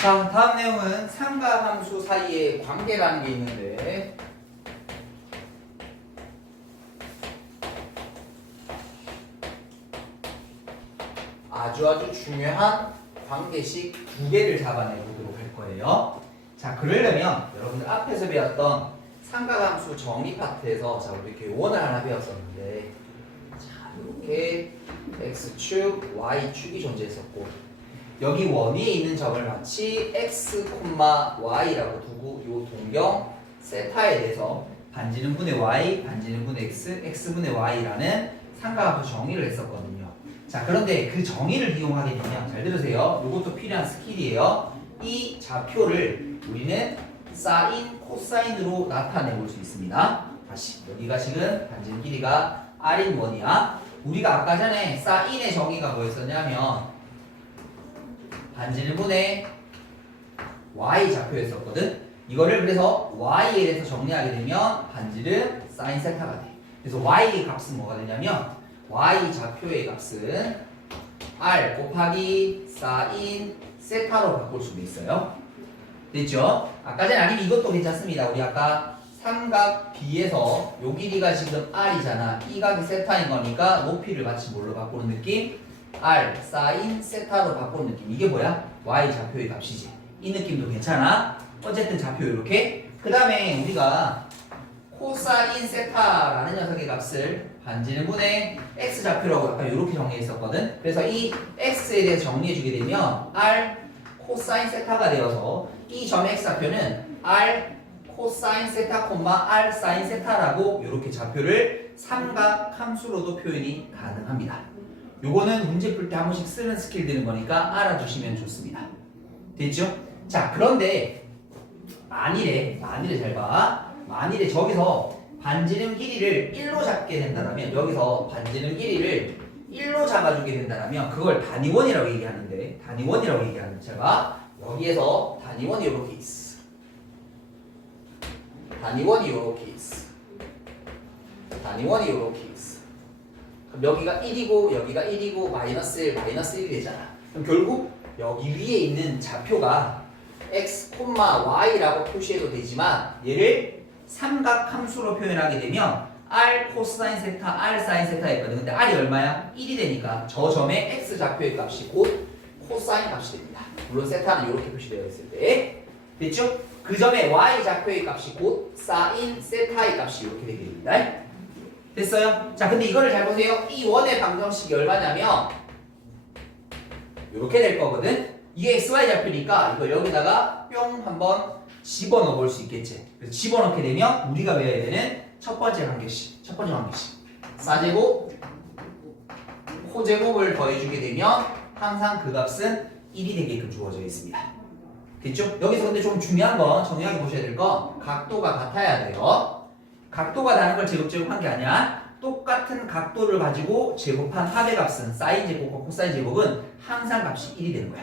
자, 다음 내용은 상과 함수 사이의 관계라는 게 있는데 아주 중요한 관계식 두 개를 잡아내보도록 할 거예요. 자, 그러려면 여러분들 앞에서 배웠던 상가함수 정의 파트에서 자, 우리 이렇게 원을 하나 배웠었는데 자, 이렇게 x축, y축이 존재했었고 여기 원 위에 있는 점을 마치 x, y라고 두고 요 동경 세타에 대해서 반지름 분의 y, 반지름 분의 x, x분의 y라는 상가함수 정의를 했었거든요. 자, 그런데 그 정의를 이용하게 되면 잘 들으세요. 이것도 필요한 스킬이에요. 이 좌표를 우리는 사인, 코사인으로 나타내 볼 수 있습니다. 다시 여기가 지금 반지름 길이가 r인 원이야. 우리가 아까 전에 사인의 정의가 뭐였었냐면 반지름 분의 y 좌표였었거든. 이거를 그래서 y에 대해서 정리하게 되면 반지름 사인 세타가 돼. 그래서 y의 값은 뭐가 되냐면 y 좌표의 값은 r 곱하기 사인 세타로 바꿀 수도 있어요. 됐죠? 아까 전에 아니면 이것도 괜찮습니다. 우리 아까 삼각 B에서 요 길이가 지금 r이잖아. 이 각이 세타인 거니까 높이를 마치 뭘로 바꾸는 느낌? r 사인 세타로 바꾸는 느낌. 이게 뭐야? y 좌표의 값이지. 이 느낌도 괜찮아. 어쨌든 좌표 이렇게. 그 다음에 우리가 코사인 세타라는 녀석의 값을 반지름 분의 x 좌표라고 아까 이렇게 정리했었거든. 그래서 이 x에 대해서 정리해주게 되면 r 코사인 세타가 되어서 이 점의 x 좌표는 r 코사인 세타, r 사인 세타라고 이렇게 좌표를 삼각 함수로도 표현이 가능합니다. 요거는 문제 풀 때 한 번씩 쓰는 스킬 되는 거니까 알아두시면 좋습니다. 됐죠? 자, 그런데 만일에 잘 봐. 만일에 저기서 반지름 길이를 1로 잡게 된다면 여기서 반지름 길이를 1로 잡아주게 된다면 그걸 단위원이라고 얘기하는데 제가 여기에서 단위원이 이렇게 있어. 단위원이 이렇게 있어. 그럼 여기가 1이고 여기가 1이고 마이너스 1, 마이너스 1이 되잖아. 그럼 결국 여기 위에 있는 좌표가 x, y라고 표시해도 되지만 얘를 삼각 함수로 표현하게 되면 r 코사인 세타, r 사인 세타였거든. 근데 r이 얼마야? 1이 되니까 저 점의 x 좌표의 값이 곧 코사인 값이 됩니다. 물론 세타는 이렇게 표시되어 있을 때. 됐죠? 그 점의 y 좌표의 값이 곧 사인 세타의 값이 이렇게 되게 됩니다. 됐어요? 자, 근데 이거를 잘 보세요. 이 원의 방정식이 얼마냐면 이렇게 될 거거든. 이게 xy 좌표니까 이거 여기다가 뿅 한번 집어넣어 볼 수 있겠지. 그래서 집어넣게 되면 우리가 외워야 되는 첫 번째 관계식. 사제곱, 코제곱을 더해주게 되면 항상 그 값은 1이 되게끔 주어져 있습니다. 됐죠? 여기서 근데 좀 중요한 건 정리하게 보셔야 될 건 각도가 같아야 돼요. 각도가 다른 걸 제곱한 게 아니야. 똑같은 각도를 가지고 제곱한 합의 값은 사인 제곱과 코사인 제곱은 항상 값이 1이 되는 거야.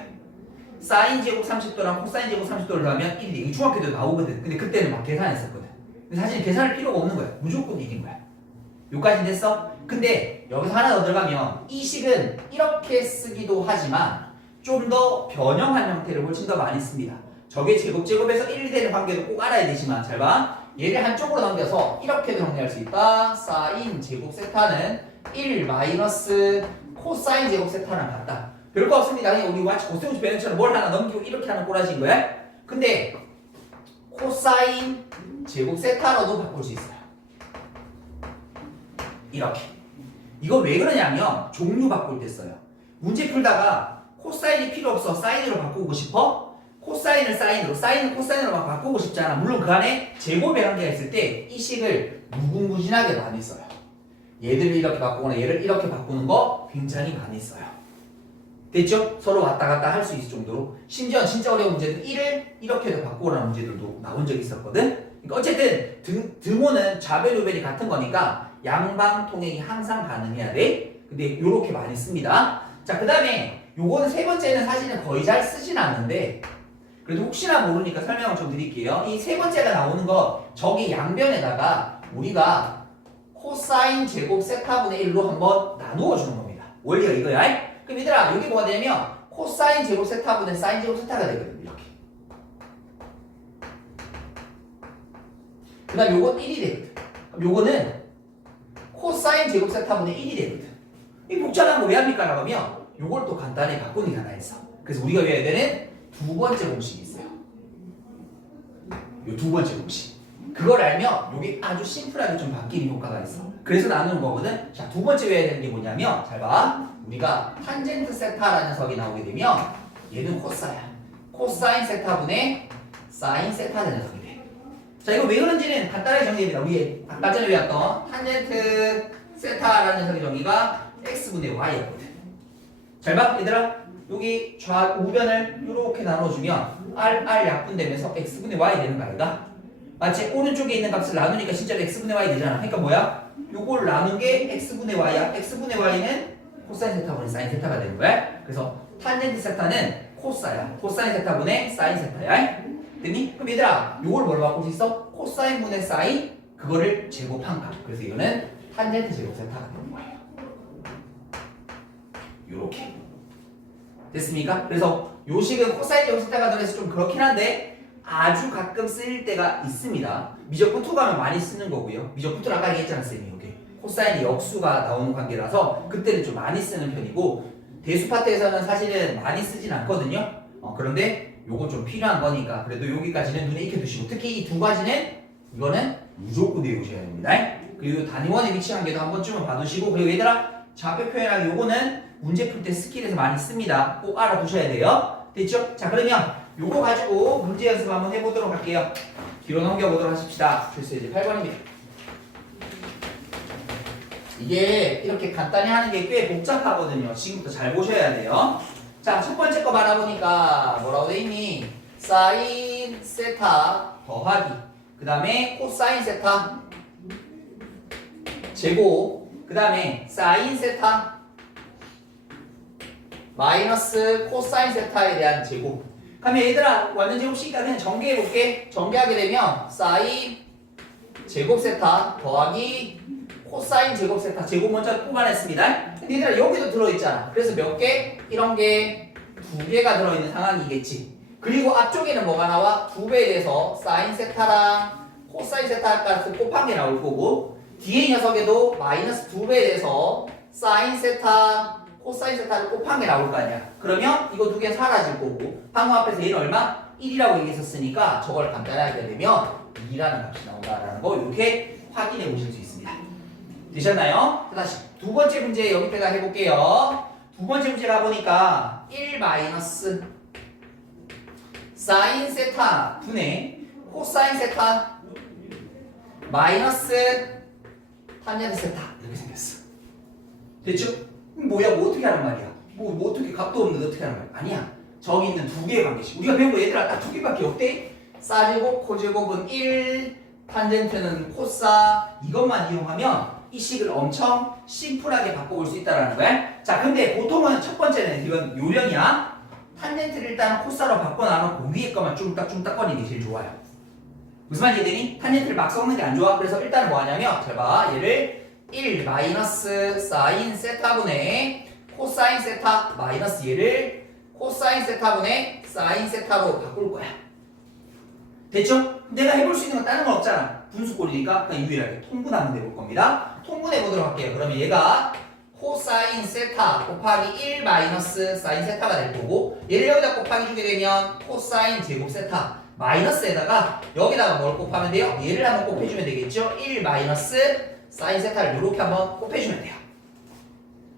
사인 제곱 30도랑 코사인 제곱 30도를 더하면 1이 돼. 이거 중학교 때도 나오거든. 근데 그때는 막 계산했었거든. 근데 사실 계산할 필요가 없는 거야. 무조건 1인 거야. 요까지 됐어? 근데 여기서 하나 더 들어가면 이 식은 이렇게 쓰기도 하지만 좀 더 변형한 형태를 훨씬 더 많이 씁니다. 저게 제곱에서 1이 되는 관계도 꼭 알아야 되지만 잘 봐. 얘를 한쪽으로 넘겨서 이렇게도 정리할 수 있다. 사인 제곱 세타는 1 마이너스 코사인 제곱 세타랑 같다. 별거 없습니다. 그냥 우리 마치 고세우스 배너처럼 뭘 하나 넘기고 이렇게 하는 꼬라지인 거야. 근데 코사인 제곱 세타로도 바꿀 수 있어요. 이렇게. 이거 왜 그러냐면 종류 바꿀 때 써요. 문제 풀다가 코사인이 필요 없어. 사인으로 바꾸고 싶어? 코사인을 사인으로, 사인을 코사인으로 막 바꾸고 싶잖아. 물론 그 안에 제곱의 관계가 있을 때 이 식을 무궁무진하게 많이 써요. 얘들을 이렇게 바꾸거나 얘를 이렇게 바꾸는 거 굉장히 많이 써요. 됐죠? 서로 왔다 갔다 할 수 있을 정도로. 심지어 진짜 어려운 문제는 1을 이렇게도 바꾸라는 문제들도 나온 적이 있었거든. 그러니까 어쨌든 등호는 좌변 우변이 같은 거니까 양방 통행이 항상 가능해야 돼. 근데 요렇게 많이 씁니다. 자, 그 다음에 요거는 세 번째는 사실은 거의 잘 쓰진 않는데 그래도 혹시나 모르니까 설명을 좀 드릴게요. 이 세 번째가 나오는 거 저기 양변에다가 우리가 코사인 제곱 세타분의 1로 한번 나누어 주는 겁니다. 원리가 이거야. 그럼 얘들아 여기 뭐가 되냐면 코사인 제곱 세타분의 사인 제곱 세타가 되거든요. 이렇게. 그 다음 요건 1이 되거든. 그럼 요거는 코사인 제곱 세타분의 1이 되거든. 이 복잡한 거 왜 합니까? 라고 하면 요걸 또 간단히 바꾸는 게 하나 있어. 그래서 우리가 외워야 되는 두 번째 공식이 있어요. 요 두 번째 공식. 그걸 알면 요게 아주 심플하게 좀 바뀌는 효과가 있어. 그래서 나누는 거거든. 자, 두 번째 외워야 되는 게 뭐냐면 잘 봐. 우리가 탄젠트 세타라는 녀석이 나오게 되면 얘는 코사야. 코사인 세타분의 사인 세타라는 녀석이 돼. 자, 이거 왜 그런지는 간단하게 정리됩니다. 우리 아까 전에 외웠던 탄젠트 세타라는 녀석의 정의가 x분의 y였거든. 잘 봐, 얘들아. 여기 우변을 이렇게 나눠주면 r 약분되면서 x분의 y 되는 거 아닌가? 마치 오른쪽에 있는 값을 나누니까 진짜로 x분의 y 되잖아. 그러니까 뭐야? 요걸 나눈 게 x분의 y야. x분의 y는 코사인 세타분의 사인 세타가 되는 거야. 그래서 탄젠트 세타는 코사야. 코사인 세타분의 사인 세타야. 됐니? 그럼 얘들아, 요걸 뭐로 바꿀 수 있어? 코사인분의 사인, 그거를 제곱한 값. 그래서 이거는 탄젠트 제곱 세타가 되는 거예요. 요렇게. 됐습니까? 그래서 요 식은 코사인 제곱 세타가 들어서 좀 그렇긴 한데 아주 가끔 쓰일 때가 있습니다. 미적분 2 가면 많이 쓰는 거고요. 미적분 2는 아까 얘기했잖아, 쌤이. 여기 코사인이 역수가 나오는 관계라서 그때는 좀 많이 쓰는 편이고 대수 파트에서는 사실은 많이 쓰진 않거든요. 그런데 요건 좀 필요한 거니까 그래도 여기까지는 눈에 익혀두시고 특히 이 두 가지는 이거는 무조건 외우셔야 됩니다. 그리고 단위원의 위치 관계도 한 번쯤은 봐두시고 그리고 얘들아 좌표 표현하기 요거는 문제 풀 때 스킬에서 많이 씁니다. 꼭 알아두셔야 돼요. 됐죠? 자, 그러면 요거 가지고 문제 연습 한번 해보도록 할게요. 뒤로 넘겨보도록 하십시다. 글쎄 이제 8번입니다. 이게 이렇게 간단히 하는 게 꽤 복잡하거든요. 지금부터 잘 보셔야 돼요. 자, 첫 번째 거 받아보니까 뭐라고 돼 있니? 사인 세타 더하기 그 다음에 코사인 세타 제곱 그 다음에 사인 세타 마이너스 코사인 세타에 대한 제곱. 그러면 얘들아 완전 제곱식이니까 그냥 전개해볼게. 전개하게 되면 사인 제곱 세타 더하기 코사인 제곱 세타 제곱 먼저 뽑아냈습니다. 근데 얘들아 여기도 들어있잖아. 그래서 몇 개? 이런 게 두 개가 들어있는 상황이겠지. 그리고 앞쪽에는 뭐가 나와? 2배에 대해서 사인 세타랑 코사인 세타 값을 곱한 게 나올 거고 뒤에 이 녀석에도 마이너스 2배에 대해서 사인 세타 코사인 세타를 곱한 게 나올 거 아니야. 그러면 이거 두 개 사라질 거고 방금 앞에서 얘는 얼마? 1이라고 얘기했었으니까 저걸 간단하게 되면 2라는 값이 나온다라는 거 이렇게 확인해 보실 수 있습니다. 되셨나요? 다시 두 번째 문제 여기다가 해볼게요. 두 번째 문제 가보니까 1 마이너스 사인 세타 분의 코사인 세타 마이너스 탄젠트 세타 이렇게 생겼어. 됐죠? 뭐야 뭐 어떻게 하란 말이야? 뭐 어떻게 값도 없는데 어떻게 하란 말이야? 아니야. 저기 있는 두 개의 관계식. 우리가 배운 거 얘들아 딱 두 개밖에 없대. 사제곱 코제곱은 1 탄젠트는 코사 이것만 이용하면 이 식을 엄청 심플하게 바꿔볼 수 있다는 거야. 자, 근데 보통은 첫 번째는 이건 요령이야. 탄젠트를 일단 코사로 바꿔 나누고 위에 것만 쭈딱쭈딱 거리는 게 제일 좋아요. 무슨 말인지 되니? 탄젠트를 막 섞는 게 안 좋아. 그래서 일단은 뭐 하냐면 잘 봐. 얘를 1 마이너스 사인 세타분의 코사인 세타 마이너스 얘를 코사인 세타분의 사인 세타로 바꿀 거야. 됐죠? 내가 해볼 수 있는 건 다른 건 없잖아. 분수꼴이니까 그냥 유일하게 통분하면 해볼 겁니다. 통분해 보도록 할게요. 그러면 얘가 코사인 세타 곱하기 1 마이너스 사인 세타가 될 거고 얘를 여기다 곱하기 주게 되면 코사인 제곱 세타 마이너스에다가 여기다가 뭘 곱하면 돼요? 얘를 한번 곱해주면 되겠죠? 1 마이너스 사인 세타를 이렇게 한번 곱해주면 돼요.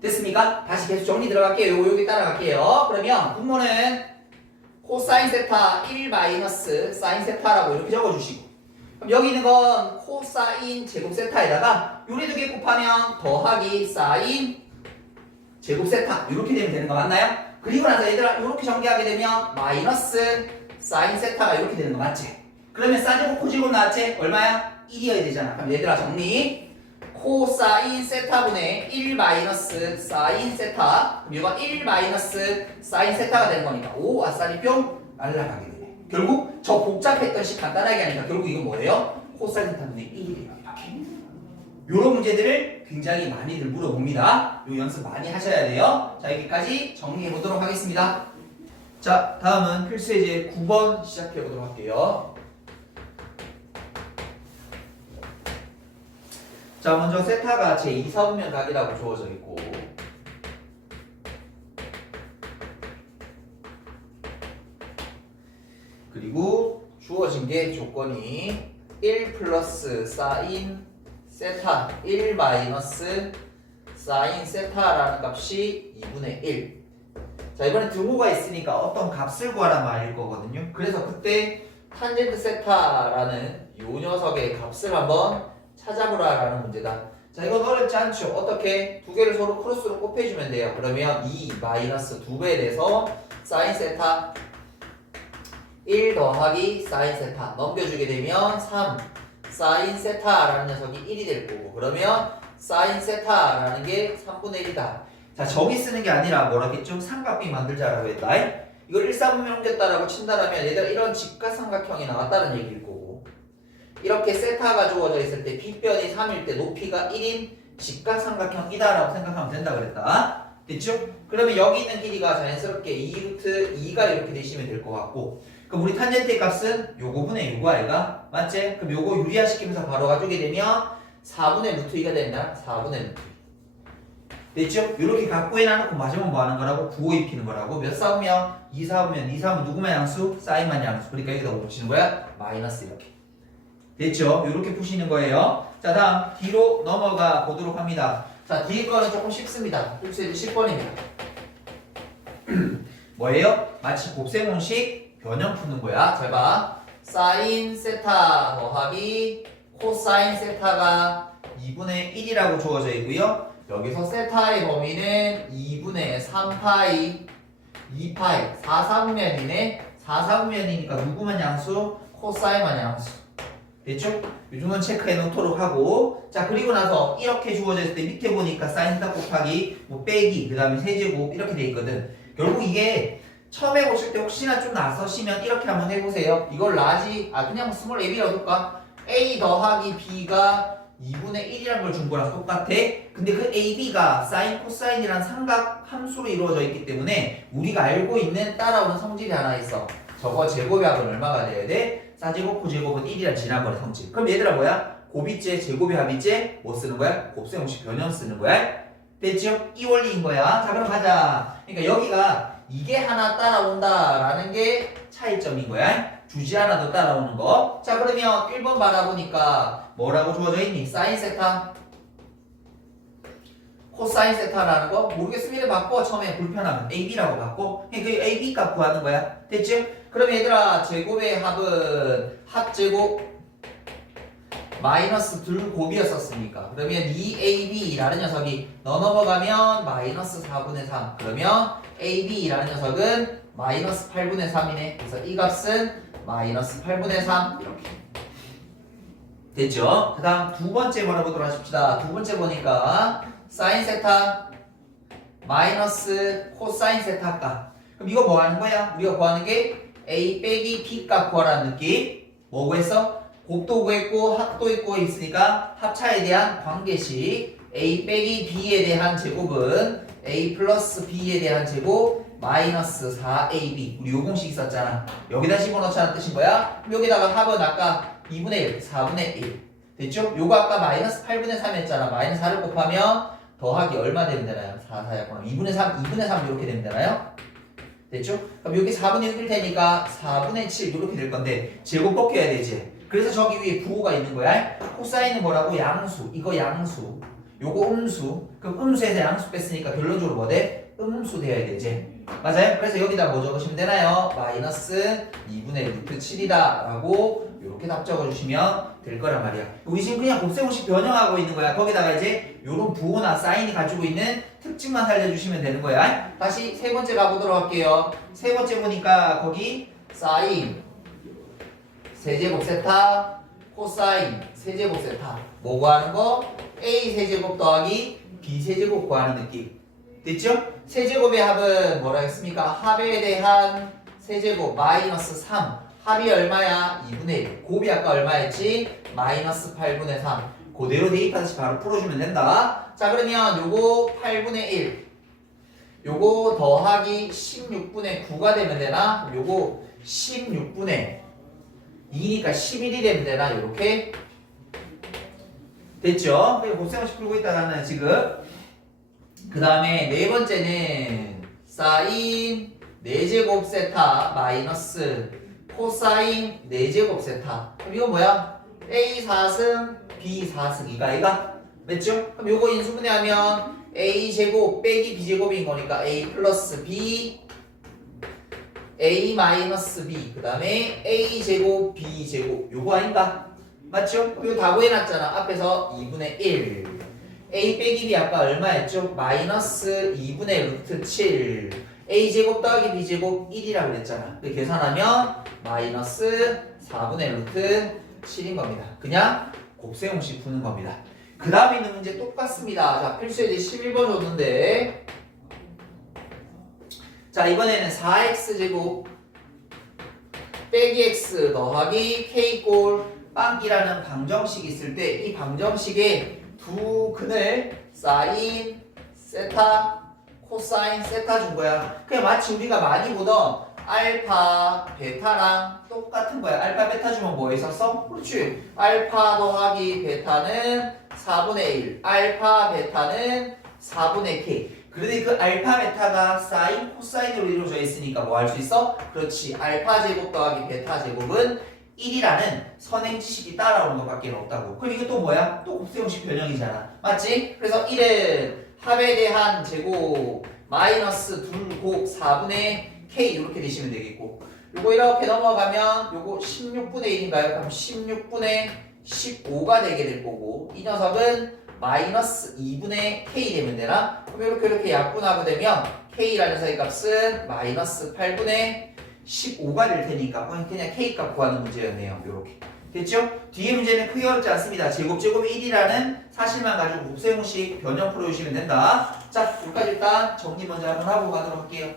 됐습니까? 다시 계속 정리 들어갈게요. 여기 따라갈게요. 그러면 분모는 코사인 세타 1 마이너스 사인 세타라고 이렇게 적어주시고 그럼 여기 있는 건 코사인 제곱 세타에다가 요리 두 개 곱하면 더하기 사인 제곱 세타 이렇게 되면 되는 거 맞나요? 그리고 나서 얘들아 이렇게 전개하게 되면 마이너스 사인 세타가 이렇게 되는 거 맞지? 그러면 사제곱 코제곱 나왔지? 얼마야? 1이어야 되잖아. 그럼 얘들아 정리 코사인 세타분의 1 마이너스 사인 세타 그럼 이거 1 마이너스 사인 세타가 되는 거니까 오 아싸리 뿅 날라가게 되네. 결국 저 복잡했던 식 간단하게 하니까 결국 이건 뭐예요? 코사인 세타분의 1이에요. 이렇게 요런 문제들을 굉장히 많이들 물어봅니다. 요 연습 많이 하셔야 돼요. 자 여기까지 정리해 보도록 하겠습니다. 자 다음은 필수 예제 9번 시작해 보도록 할게요. 자, 먼저 세타가 제2사분면 각이라고 주어져 있고, 그리고 주어진 게 조건이 1 플러스 사인 세타 1 마이너스 사인 세타라는 값이 2분의 1. 자, 이번엔 등호가 있으니까 어떤 값을 구하란 말일 거거든요. 그래서 그때 탄젠트 세타라는 요 녀석의 값을 한번 찾아보라라는 문제다. 자, 이건 어렵지 않죠. 어떻게? 두 개를 서로 크로스로 곱해주면 돼요. 그러면 2 마이너스 2배에 대해서 사인 세타 1 더하기 사인 세타 넘겨주게 되면 3 사인 세타라는 녀석이 1이 될 거고, 그러면 사인 세타라는 게 3분의 1이다. 자, 저기 쓰는 게 아니라 뭐라겠죠? 삼각비 만들자라고 했다. 이걸 1사분면 옮겼다라고 친다라면 얘들아 이런 직각삼각형이 나왔다는 얘기일 거고, 이렇게 세타가 주어져 있을 때 빗변이 3일 때 높이가 1인 직각삼각형이다라고 생각하면 된다 그랬다. 됐죠? 그러면 여기 있는 길이가 자연스럽게 2루트 2가 이렇게 되시면 될 것 같고, 그럼 우리 탄젠트의 값은 요거분의 요거 아이가? 맞지? 그럼 요거 유리화시키면서 바로 가져오게 되면 4분의 루트 2가 된다. 4분의 루트 2. 됐죠? 이렇게 갖고 해놔놓고 마지막 뭐 하는 거라고? 부호 입히는 거라고. 몇 사분면? 2 사분면. 2 사분면 누구만 양수? 사인만 양수. 그러니까 여기다 뭐 붙이는 거야? 마이너스 이렇게. 됐죠? 이렇게 푸시는 거예요. 자, 다음 뒤로 넘어가 보도록 합니다. 자, 뒤에 거는 조금 쉽습니다. 흡수해도 10번입니다. 뭐예요? 마치 곱셈공식 변형 푸는 거야. 잘 봐. 사인 세타 더하기 코사인 세타가 2분의 1이라고 주어져 있고요. 여기서 세타의 범위는 2분의 3파이 2파이 4사분면이네. 4사분면이니까 누구만 양수? 코사인만 양수. 됐죠? 이 정도는 체크해 놓도록 하고, 자, 그리고 나서 이렇게 주어져 있을 때 밑에 보니까 사인 세타 곱하기 뭐 빼기 그 다음에 세제곱 이렇게 돼 있거든. 결국 이게 처음에 보실 때 혹시나 좀 낯서시면 이렇게 한번 해보세요. 이걸 그냥 스몰 ab라고 둘까? a 더하기 b가 2분의 1이라는 걸 준 거랑 똑같아. 근데 그 ab가 사인 코사인이란 삼각 함수로 이루어져 있기 때문에 우리가 알고 있는 따라오는 성질이 하나 있어. 저거 제곱의 합은 얼마가 돼야 돼? 사제곱 코제곱은 1이란 지난번의 성질. 그럼 얘들아 뭐야? 곱이째 제곱의 합이째 뭐 쓰는 거야? 곱셈공식 변형 쓰는 거야. 됐죠? 이 원리인 거야. 자, 그럼 가자. 그러니까 여기가 이게 하나 따라온다라는 게 차이점인 거야. 주지 않아도 따라오는 거. 자, 그러면 1번 받아보니까 뭐라고 주어져 있니? 사인 세타 코사인 세타라는 거 모르겠으면 바꿔. 처음에 불편하면 AB라고 바꿔. 그 AB 값 구하는 거야. 됐지? 그럼 얘들아 제곱의 합은 합제곱 마이너스 둘 곱이었었으니까, 그러면 2AB라는 녀석이 넘어가면 마이너스 4분의 3. 그러면 AB라는 녀석은 마이너스 8분의 3이네. 그래서 이 값은 마이너스 8분의 3 이렇게 됐죠? 그 다음 두 번째 바라보도록 하십시다. 두 번째 보니까 사인 세타 마이너스 코사인 세타 값. 그럼 이거 뭐 하는 거야? 우리가 구하는 게 A 빼기 B 값 구하라는 느낌. 뭐 구했어? 곱도 구했고 합도 있고 있으니까 합차에 대한 관계식 A 빼기 B에 대한 제곱은 A 플러스 B에 대한 제곱 마이너스 4AB. 우리 요 공식 있었잖아. 여기다 집어넣자는 뜻인 거야. 그럼 여기다가 합은 아까 2분의 1, 4분의 1 됐죠? 요거 아까 마이너스 8분의 3 했잖아. 마이너스 4를 곱하면 더하기 얼마 되면 되나요? 4, 4였구나. 2분의 3 이렇게 되면 되나요? 됐죠? 그럼 여기 4분의 6일 테니까 4분의 7 이렇게 될 건데 제곱 벗겨야 되지. 그래서 저기 위에 부호가 있는 거야. 코사인은 뭐라고? 양수. 이거 양수. 요거 음수. 그럼 음수에서 양수 뺐으니까 결론적으로 뭐 돼? 음수 돼야 되지. 맞아요? 그래서 여기다 뭐 적으시면 되나요? 마이너스 2분의 루트 7이다 라고 이렇게 답 적어주시면 될 거란 말이야. 우리 지금 그냥 곱셈공식 변형하고 있는 거야. 거기다가 이제 요런 부호나 사인이 가지고 있는 특징만 살려주시면 되는 거야. 다시 세 번째 가보도록 할게요. 세 번째 보니까 거기 사인 세제곱 세타 코사인 세제곱 세타 뭐 구하는 거? A 세제곱 더하기 B 세제곱 구하는 느낌. 됐죠? 세제곱의 합은 뭐라 했습니까? 합에 대한 세제곱 마이너스 3. 합이 얼마야? 2분의 1. 곱이 아까 얼마였지? 마이너스 8분의 3. 그대로 대입하듯이 바로 풀어주면 된다. 자, 그러면 요거 8분의 1 요거 더하기 16분의 9가 되면 되나? 요거 16분의 2니까 11이 되면 되나? 요렇게 됐죠? 곱셈형식 풀고 있다가는 지금 그 다음에 네 번째는 사인 4제곱 세타 마이너스 코사인 4제곱 세타. 그럼 이거 뭐야? A 4승 B 4승 이가 맞죠? 그럼 요거 인수분해하면 A 제곱 빼기 B 제곱인 거니까 A 플러스 B A 마이너스 B 그 다음에 A 제곱 B 제곱 요거 아닌가? 맞죠? 이거 다 구해놨잖아. 앞에서 2분의 1 A 빼기 B 아까 얼마였죠? 마이너스 2분의 루트 7 A 제곱 더하기 B 제곱 1이라고 그랬잖아. 계산하면 마이너스 4분의 루트 7인 겁니다. 그냥 곱셈형식 푸는 겁니다. 그 다음에 있는 문제 똑같습니다. 자, 필수예제 11번 줬는데 자, 이번에는 4x제곱 빼기 x 더하기 k골 빵기라는 방정식이 있을 때 이 방정식에 두 근을 사인, 세타, 코사인, 세타 준 거야. 그냥 마치 우리가 많이 보던 알파, 베타랑 똑같은 거야. 알파, 베타 주면 뭐 있었어? 그렇지. 알파 더하기 베타는 4분의 1, 알파, 베타는 4분의 k. 그런데 그 알파, 베타가 사인, 코사인으로 이루어져 있으니까 뭐 할 수 있어? 그렇지. 알파 제곱 더하기 베타 제곱은 1이라는 선행 지식이 따라오는 것밖에 없다고. 그럼 이게 또 뭐야? 또 곱셈형식 변형이잖아. 맞지? 그래서 1은 합에 대한 제곱 마이너스 2곱 4분의 k 이렇게 되시면 되겠고 요거 이렇게 넘어가면 요거 16분의 1인가요? 그럼 16분의 15가 되게 될 거고 이 녀석은 마이너스 2분의 k 되면 되나? 그럼 이렇게 약분하고 되면 k라는 녀석의 값은 마이너스 8분의 15가 될 테니까 그냥 k 값 구하는 문제였네요. 요렇게 됐죠? 뒤에 문제는 크게 어렵지 않습니다. 제곱이 1이라는 사실만 가지고 곱셈형식 변형 풀어주시면 된다. 자, 여기까지 일단 정리 먼저 한번 하고 가도록 할게요.